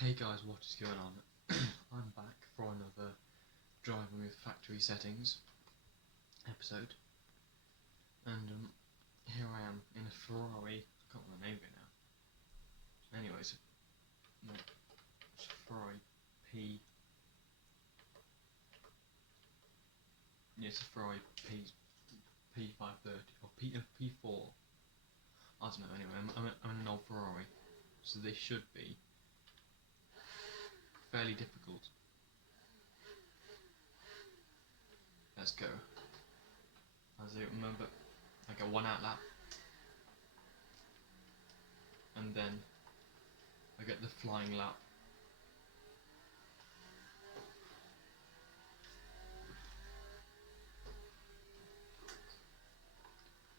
Hey guys, what is going on? I'm back for another driving with factory settings episode, and here I am in a Ferrari. I can't remember the name of it now. Anyways, no, it's a Ferrari it's a Ferrari P530 or P4. I don't know. Anyway, I'm in an old Ferrari, so this should be fairly difficult. Let's go. As I remember, I get one out lap, and then I get the flying lap.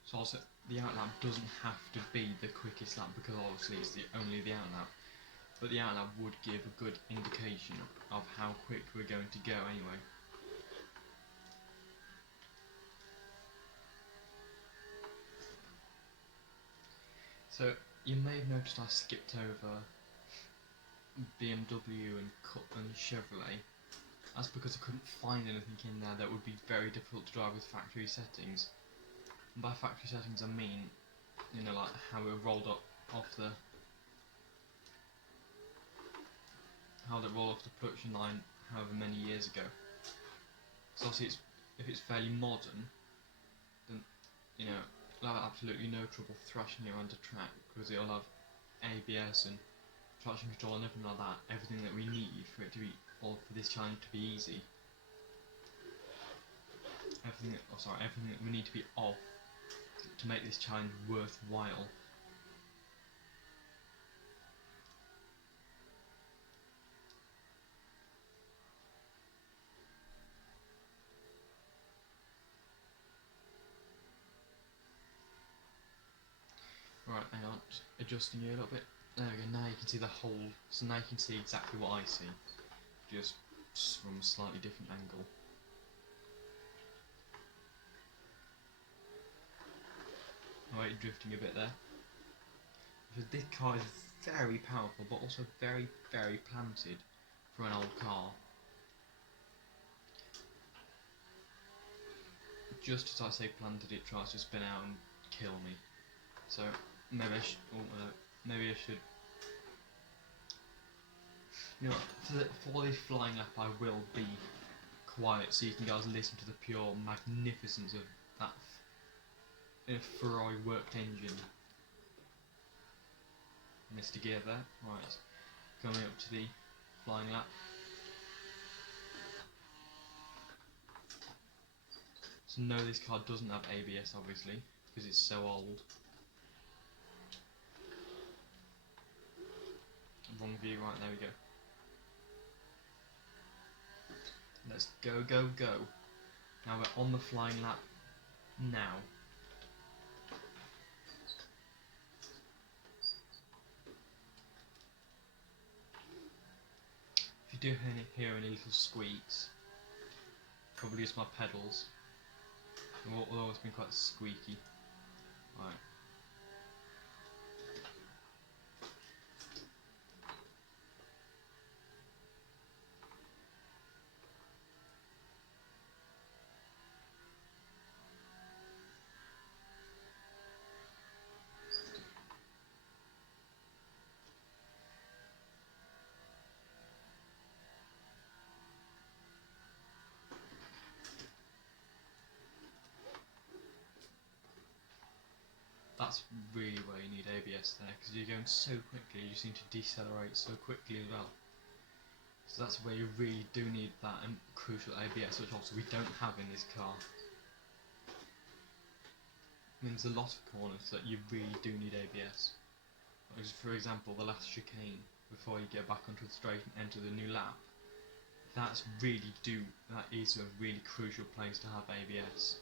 So also, the out lap doesn't have to be the quickest lap because obviously it's only the out lap, but the out lap would give a good indication of how quick we're going to go anyway. So you may have noticed I skipped over BMW and Chevrolet. That's because I couldn't find anything in there that would be very difficult to drive with factory settings. And by factory settings I mean, you know, like how it rolled up off the production line however many years ago. So obviously if it's fairly modern, then you know you'll have absolutely no trouble thrashing it around the track because it'll have ABS and traction control and everything like that, everything that we need for it to be, or for this challenge to be easy. Everything that we need to be off to make this challenge worthwhile. Right, hang on, just adjusting you a little bit. There we go, now you can see the whole, so now you can see exactly what I see, just from a slightly different angle. Alright, drifting a bit there. Because this car is very powerful, but also very, very planted for an old car. Just as I say planted, it tries to spin out and kill me. So maybe I should. You know, for this flying lap, I will be quiet so you can guys listen to the pure magnificence of that Ferrari worked engine. Missed a gear there. Right, coming up to the flying lap. So no, this car doesn't have ABS obviously because it's so old. Wrong view, right, there we go. Let's go, go, go. Now we're on the flying lap now. If you do hear any little squeaks, probably it's my pedals. They've always been quite squeaky. Right. That's really where you need ABS there, because you're going so quickly, you just need to decelerate so quickly as well. So that's where you really do need that crucial ABS, which also we don't have in this car. I mean, there's a lot of corners that you really do need ABS. For example, the last chicane, before you get back onto the straight and enter the new lap, that is a really crucial place to have ABS.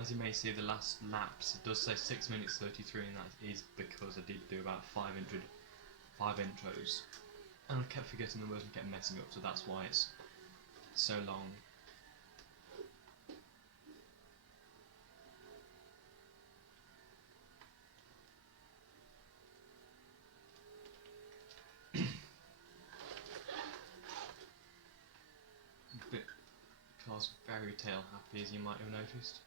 As you may see, the last laps, it does say 6 minutes 33, and that is because I did do about 5 intros. And I kept forgetting the words and kept messing up, so that's why it's so long. car's very tail happy, as you might have noticed.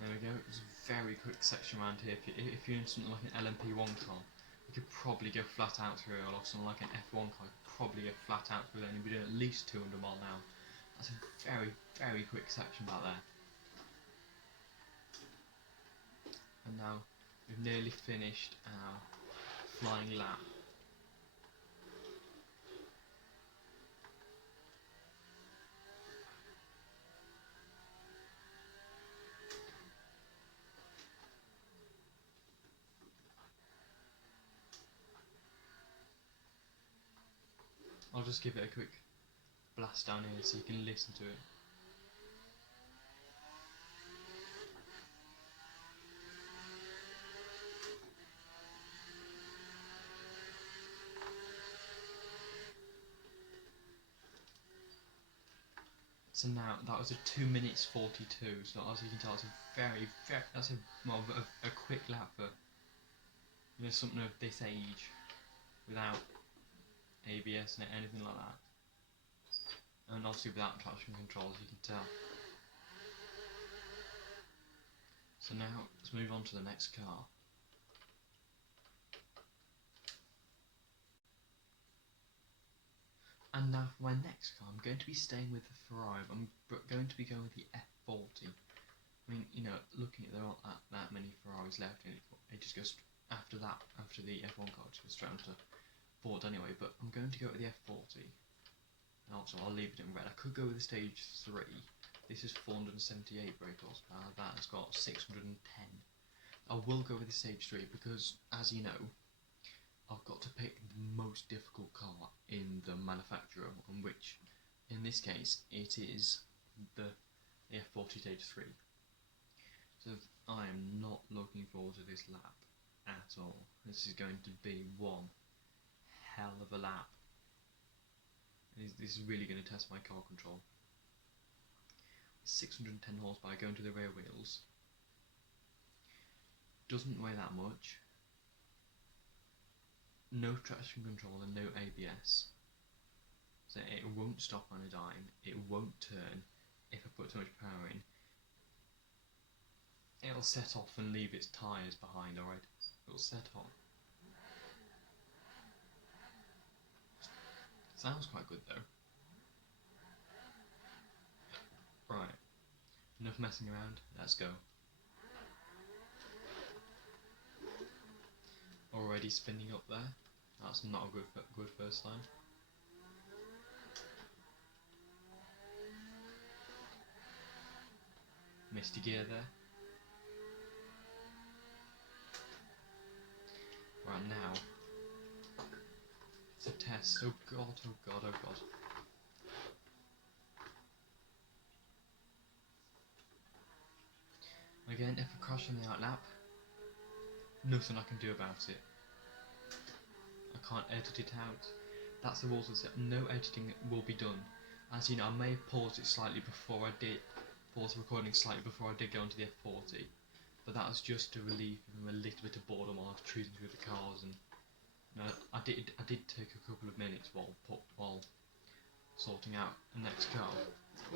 There we go, it's a very quick section around here. If you're in something like an LMP1 car, you could probably go flat out through it, or something like an F1 car, you could probably go flat out through it and you'd be doing at least 200 mile an hour. That's a very, very quick section back there. And now we've nearly finished our flying lap. I'll just give it a quick blast down here so you can listen to it. So now that was a 2 minutes 42. So as you can tell, it's a that's a quick lap for something of this age without ABS and anything like that, and obviously without traction control, as you can tell. So now let's move on to the next car. And now for my next car, I'm going to be staying with the Ferrari. I'm going to be going with the F40. I mean, looking at there aren't that many Ferraris left, and it just goes after that, after the F1 car, it just goes straight onto Ford anyway. But I'm going to go with the F40. And also, I'll leave it in red. I could go with the Stage 3. This is 478 brake horsepower. That has got 610. I will go with the Stage 3 because, as you know, I've got to pick the most difficult car in the manufacturer, on which, in this case, it is the F40 Stage 3. So I am not looking forward to this lap at all. This is going to be one hell of a lap. This is really going to test my car control. 610 horsepower going to the rear wheels. Doesn't weigh that much. No traction control and no ABS. So it won't stop on a dime. It won't turn if I put too much power in. It'll set off and leave its tyres behind, alright? It'll set off. Sounds quite good though. Right, enough messing around, let's go. Already spinning up there. That's not a good first time. Missed a gear there. Right now, it's a test. Oh god, oh god, oh god. Again, if I crash on the outlap, nothing I can do about it. I can't edit it out. That's the rules of the set. No editing will be done. As you know, I may have paused it slightly before I did, paused the recording slightly before I did go onto the F40, but that was just to relieve them a little bit of boredom while I was cruising through the cars. And I did take a couple of minutes while sorting out the next car.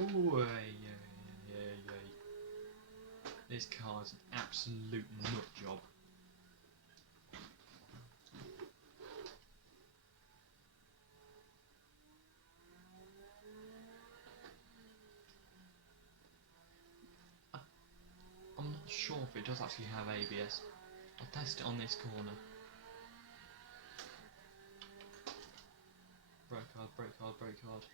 Ooh, yeah. This car is an absolute nut job. I'm not sure if it does actually have ABS. I'll test it on this corner. Brake hard, brake hard, brake hard.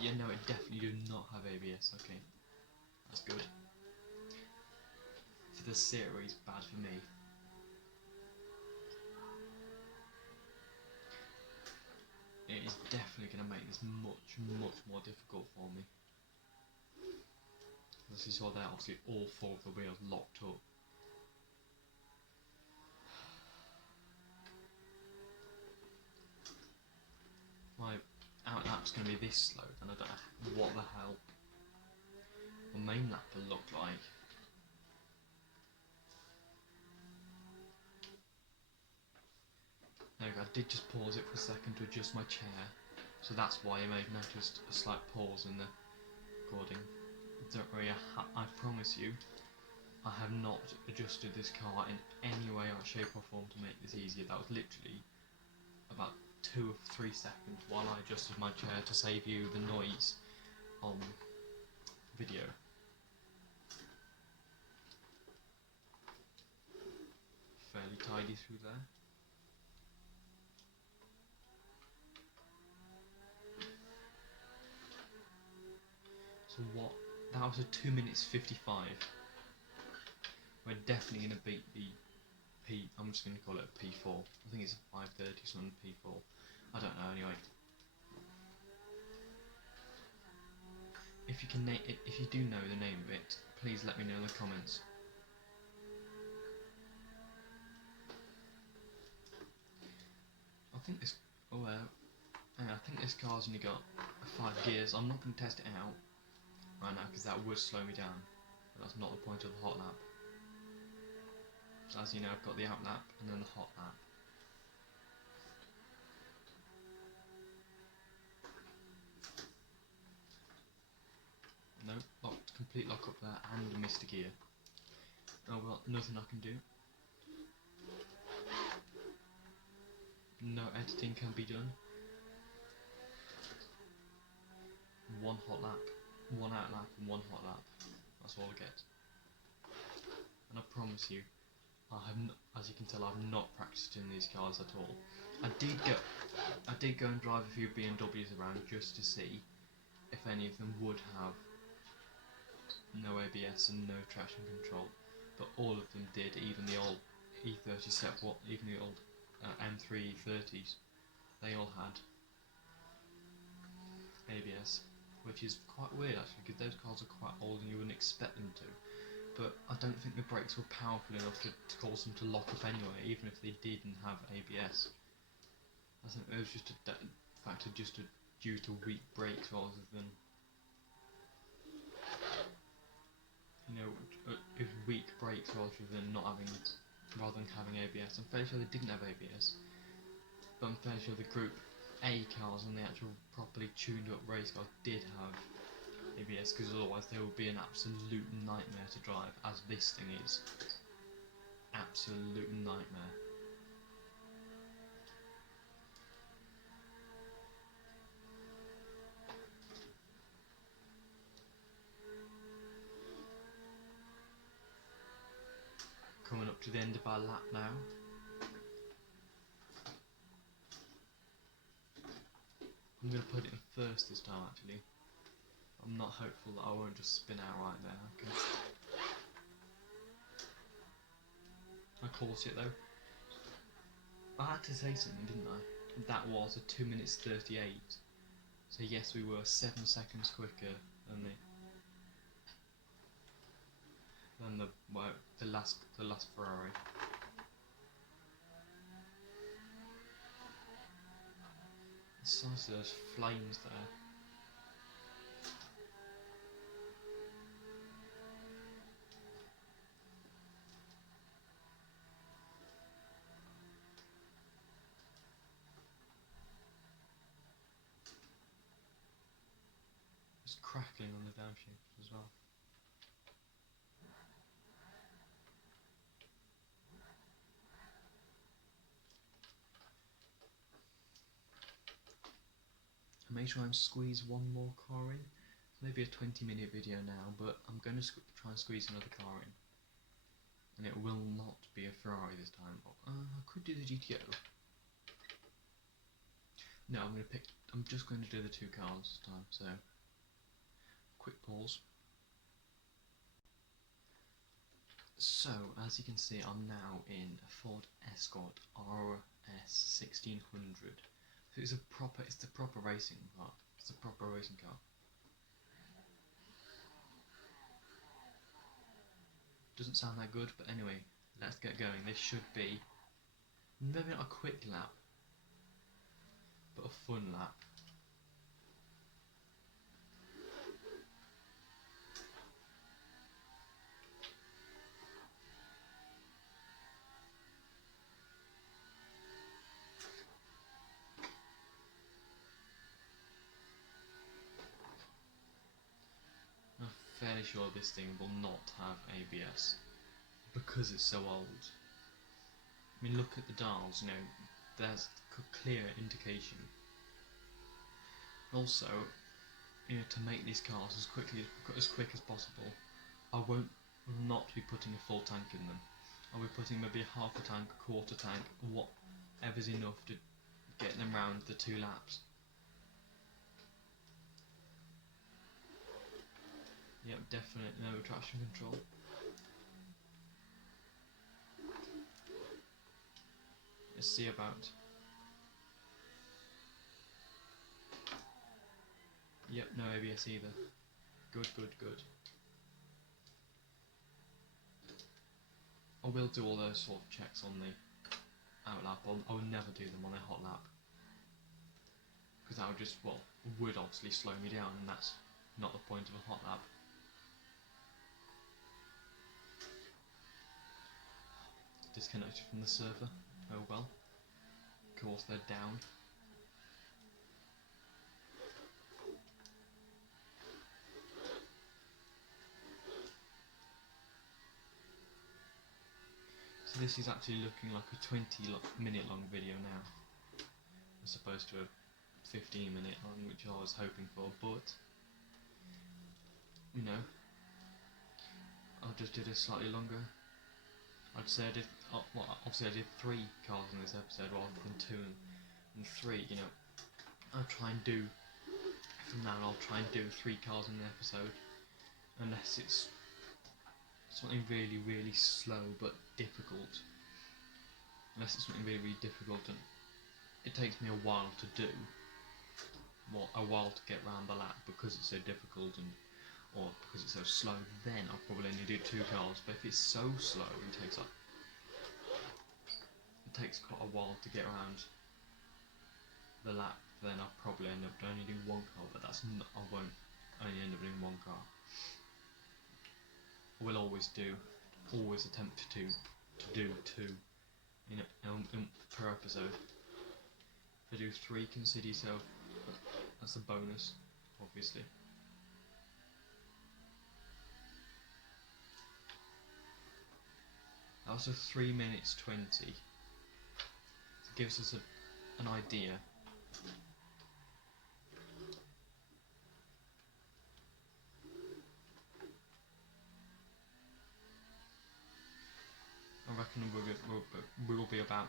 Yeah, no, it definitely do not have ABS. Okay, that's good. For the series, bad for me. It is definitely going to make this much more difficult for me. As you saw there, obviously all 4 of the wheels locked up. My outlap lap's going to be this slow, then I don't know what the hell the main lap will look like. There we go, I did just pause it for a second to adjust my chair, so that's why you may have noticed a slight pause in the recording. Don't worry, I promise you, I have not adjusted this car in any way or shape or form to make this easier. That was literally about 2 or 3 seconds while I adjusted my chair to save you the noise on video. Fairly tidy through there. So what? That was a 2 minutes 55. We're definitely going to beat the I'm just going to call it a P4. I think it's a 530 something P4. I don't know anyway. If you do know the name of it, please let me know in the comments. I think this. I think this car's only got 5 gears. I'm not going to test it out right now because that would slow me down. But that's not the point of the hot lap. So as you know, I've got the out lap and then the hot lap. No, complete lock up there and missed a gear. Oh well, nothing I can do. No editing can be done. 1 hot lap, 1 out lap and 1 hot lap. That's all I get. And I promise you, as you can tell, I've not practiced in these cars at all. I did go and drive a few BMWs around just to see if any of them would have no ABS and no traction control, but all of them did. Even the old E30 even the old M3 E30s, they all had ABS, which is quite weird actually, because those cars are quite old and you wouldn't expect them to. But I don't think the brakes were powerful enough to cause them to lock up anyway, even if they didn't have ABS. I think it was just due to weak brakes rather than, it was weak brakes rather than having ABS. I'm fairly sure they didn't have ABS, but I'm fairly sure the Group A cars and the actual properly tuned up race cars did have ABS, because otherwise they would be an absolute nightmare to drive, as this thing is. Absolute nightmare. Coming up to the end of our lap now. I'm going to put it in first this time actually. I'm not hopeful that I won't just spin out right there. Okay. I caught it though. I had to say something, didn't I? That was a 2 minutes 38. So yes, we were 7 seconds quicker than the last Ferrari. The size of those flames there. It's crackling on the downshifts as well. I may try and squeeze one more car in. Maybe a 20-minute video now, but I'm going to try and squeeze another car in. And it will not be a Ferrari this time. I could do the GTO. No, I'm just going to do the 2 cars this time, so quick pause. So, as you can see, I'm now in a Ford Escort RS 1600. So it's the proper racing car. It's a proper racing car. Doesn't sound that good, but anyway, let's get going. This should be maybe not a quick lap, but a fun lap. fairly sure this thing will not have ABS because it's so old. I mean, look at the dials, you know, there's clear indication. Also, you know, to make these cars as quick as possible, I won't not be putting a full tank in them. I'll be putting maybe a half a tank, a quarter tank, whatever's enough to get them round the 2 laps. Yep, definitely no traction control. Let's see about. Yep, no ABS either. Good, good, good. I will do all those sort of checks on the out lap. I will never do them on a hot lap, because that would just, well, would obviously slow me down, and that's not the point of a hot lap. Disconnected from the server. Oh well. Of course they're down. So this is actually looking like a 20-minute long video now, as opposed to a 15-minute long, which I was hoping for, but, you know, I'll just do this slightly longer. I'd say I did, well, obviously I did 3 cars in this episode rather than 2 and 3, you know. I'll try and do, from now on I'll try and do 3 cars in the episode, unless it's something really, really slow but difficult. Unless it's something really, really difficult and it takes me a while to do, well, a while to get round the lap because it's so difficult and or because it's so slow, then I'll probably only do 2 cars. But if it's so slow and it takes quite a while to get around the lap, then I'll probably end up only doing 1 car, but that's not, I won't only end up doing 1 car. I will always attempt to do 2 per episode. If I do 3, consider yourself, that's a bonus, obviously. That was a 3 minutes 20. It gives us an idea. I reckon we will be about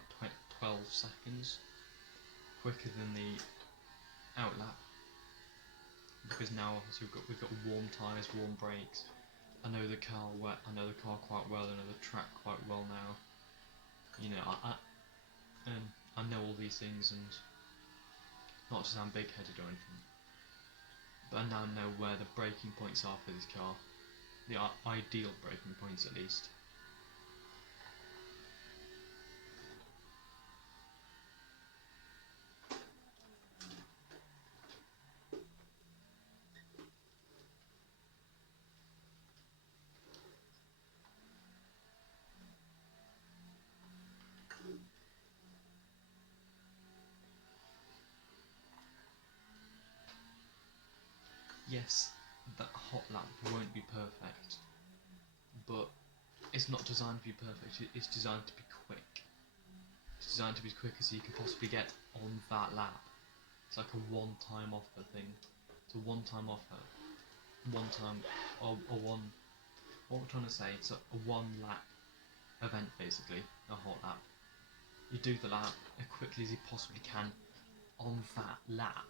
12 seconds quicker than the out lap, because now we've got warm tyres, warm brakes. I know the car quite well. I know the track quite well now. You know, I know all these things, and not to sound big-headed or anything, but I now know where the braking points are for this car, the ideal braking points at least. Yes, that hot lap won't be perfect, but it's not designed to be perfect, it's designed to be quick. It's designed to be as quick as you can possibly get on that lap. It's like a one-time offer thing. It's a one-time offer. One time, or one, what we're trying to say, it's a one lap event basically, a hot lap. You do the lap as quickly as you possibly can on that lap.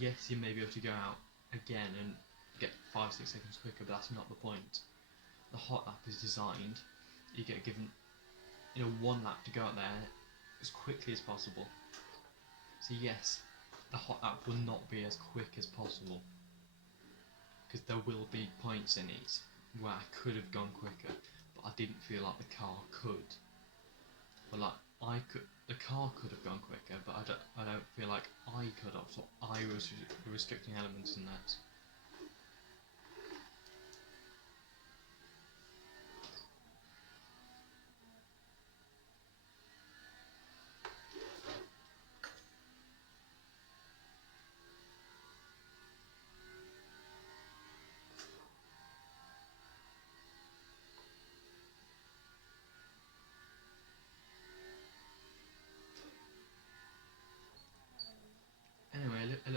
Yes, you may be able to go out again and get 5-6 seconds quicker, but that's not the point. The hot lap is designed, you get given, you know, 1 lap to go out there as quickly as possible. So yes, the hot lap will not be as quick as possible, because there will be points in it where I could have gone quicker, but I didn't feel like the car could. But like the car could have gone quicker, but I don't feel like I could have, so I was restricting elements in that.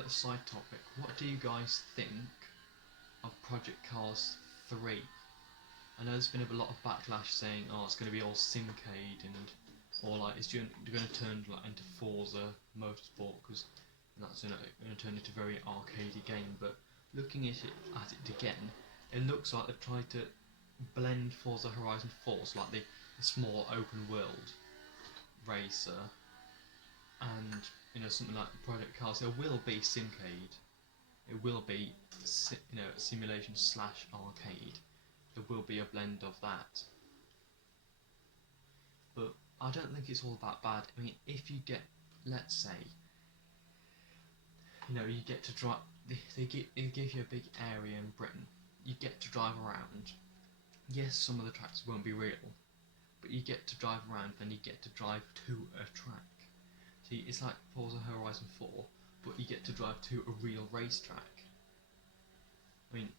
a side topic, what do you guys think of Project Cars 3? I know there's been a lot of backlash saying, oh, it's going to be all simcade and or like it's going to turn like into Forza Motorsport because that's going to turn into a very arcadey game. But looking at it again, it looks like they've tried to blend Forza Horizon 4, so like the small open world racer, and something like Project Cars. There will be simcade. It will be simulation slash arcade. There will be a blend of that. But I don't think it's all that bad. I mean, if you get, let's say, you get to drive. They give you a big area in Britain. You get to drive around. Yes, some of the tracks won't be real, but you get to drive around, and you get to drive to a track. See, it's like Forza Horizon 4, but you get to drive to a real racetrack. I mean,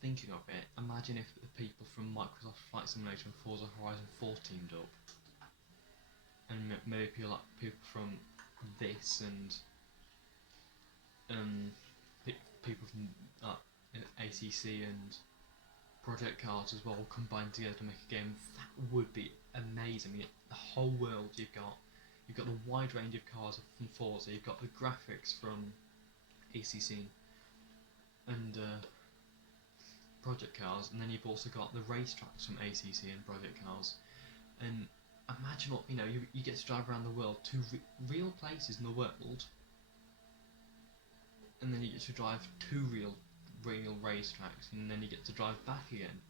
thinking of it, imagine if the people from Microsoft Flight Simulator and Forza Horizon 4 teamed up, and maybe people from this and people from ACC and Project Cars as well combined together to make a game. That would be amazing. I mean, the whole world you've got the wide range of cars from Forza, you've got the graphics from ACC and Project Cars, and then you've also got the racetracks from ACC and Project Cars. And imagine what you get to drive around the world to real places in the world, and then you get to drive to real racetracks, and then you get to drive back again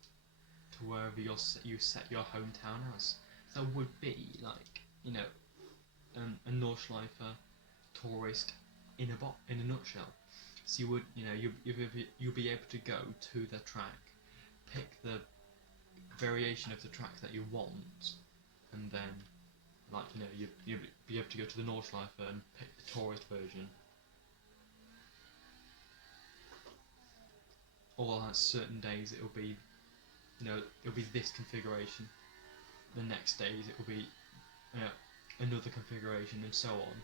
to wherever you set your hometown as. That would be like a Nordschleifer tourist in a nutshell. So you would you'll be able to go to the track, pick the variation of the track that you want, and then you'll be able to go to the Nordschleifer and pick the tourist version. Or on certain days it'll be this configuration. The next days it will be another configuration, and so on.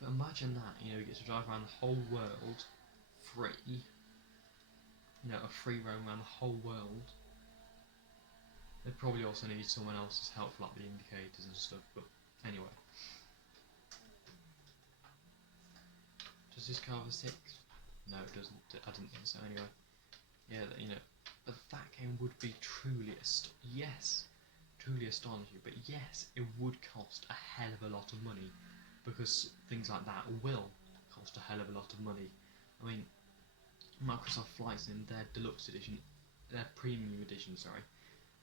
But imagine that, you get to drive around the whole world free. A free roam around the whole world. They probably also need someone else's help for like the indicators and stuff, but anyway. Does this cover 6? No, it doesn't. I didn't think so anyway. Yeah, but that game would be truly astonishing. But yes, it would cost a hell of a lot of money, because things like that will cost a hell of a lot of money. I mean, Microsoft Flight Sim, their deluxe edition, their premium edition,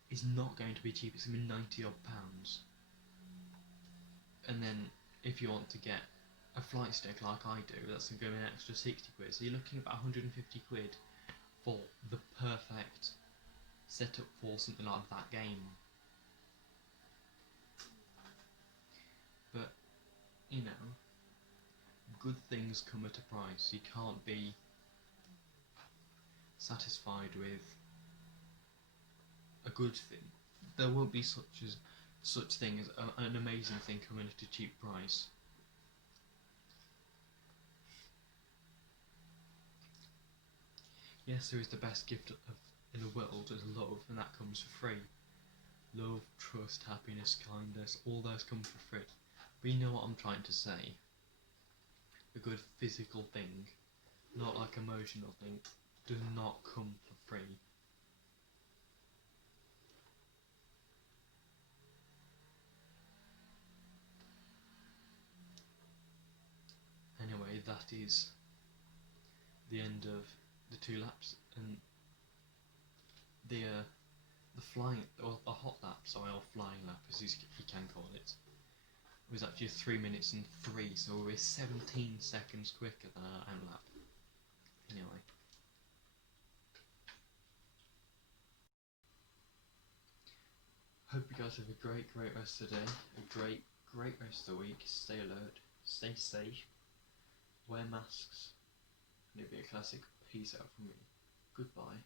is not going to be cheap. It's going to be £90 odd. And then if you want to get a flight stick like I do, that's going to go an extra 60 quid. So you're looking at about 150 quid for the perfect setup for something like that game. But good things come at a price. You can't be satisfied with a good thing. There won't be such thing as an amazing thing coming at a cheap price. Yes, there is the best gift in the world is love, and that comes for free. Love, trust, happiness, kindness, all those come for free. But you know what I'm trying to say? A good physical thing, not like emotional thing, does not come for free. Anyway, that is the end of the 2 laps, and the flying, or the hot lap, or flying lap as you can call it, was actually 3 minutes and 3, so we're 17 seconds quicker than our out lap. Anyway. Hope you guys have a great rest of the day, a great rest of the week. Stay alert, stay safe, wear masks, and it'll be a classic peace out from me. Goodbye.